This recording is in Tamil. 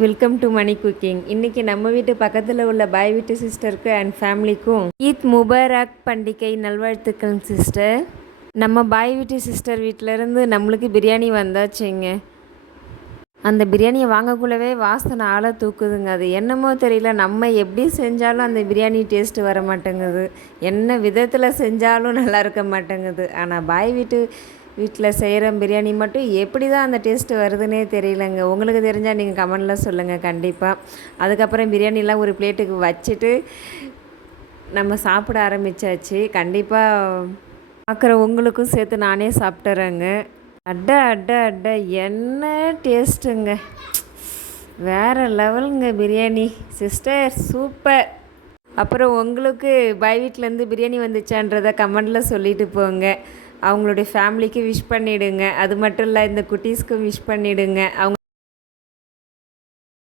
Welcome to money cooking. இன்றைக்கி நம்ம வீட்டு பக்கத்தில் உள்ள பாய் வீட்டு சிஸ்டருக்கு அண்ட் ஃபேமிலிக்கும் ஈத் முபாரக் பண்டிகை நல்வாழ்த்துக்கள் சிஸ்டர். நம்ம பாய் வீட்டு சிஸ்டர் வீட்டிலேருந்து நம்மளுக்கு பிரியாணி வந்தாச்சுங்க. அந்த பிரியாணியை வாங்கக்குள்ளவே வாசனை ஆளை தூக்குதுங்க. அது என்னமோ தெரியல, நம்ம எப்படி செஞ்சாலும் அந்த பிரியாணி டேஸ்ட்டு வர மாட்டேங்குது. என்ன விதத்தில் செஞ்சாலும் நல்லா இருக்க மாட்டேங்குது. ஆனால் பாய் வீட்டில் செய்கிற பிரியாணி மட்டும் எப்படி தான் அந்த டேஸ்ட்டு வருதுன்னே தெரியலங்க. உங்களுக்கு தெரிஞ்சால் நீங்கள் கமெண்டில் சொல்லுங்கள் கண்டிப்பாக. அதுக்கப்புறம் பிரியாணிலாம் ஒரு பிளேட்டுக்கு வச்சுட்டு நம்ம சாப்பிட ஆரம்பித்தாச்சு. கண்டிப்பாக பார்க்குற உங்களுக்கும் சேர்த்து நானே சாப்பிட்டுறேங்க. அட்டை அட்டை அட்டை என்ன டேஸ்ட்டுங்க, வேறு லெவலுங்க பிரியாணி சிஸ்டர், சூப்பர். அப்புறம் உங்களுக்கு பாய் வீட்டிலேருந்து பிரியாணி வந்துச்சான்றதை கமெண்டில் சொல்லிட்டு போங்க. அவங்களுடைய ஃபேமிலிக்கு விஷ் பண்ணிவிடுங்க. அது மட்டும் இல்லை, இந்த குட்டீஸ்க்கும் விஷ் பண்ணிவிடுங்க. அவங்க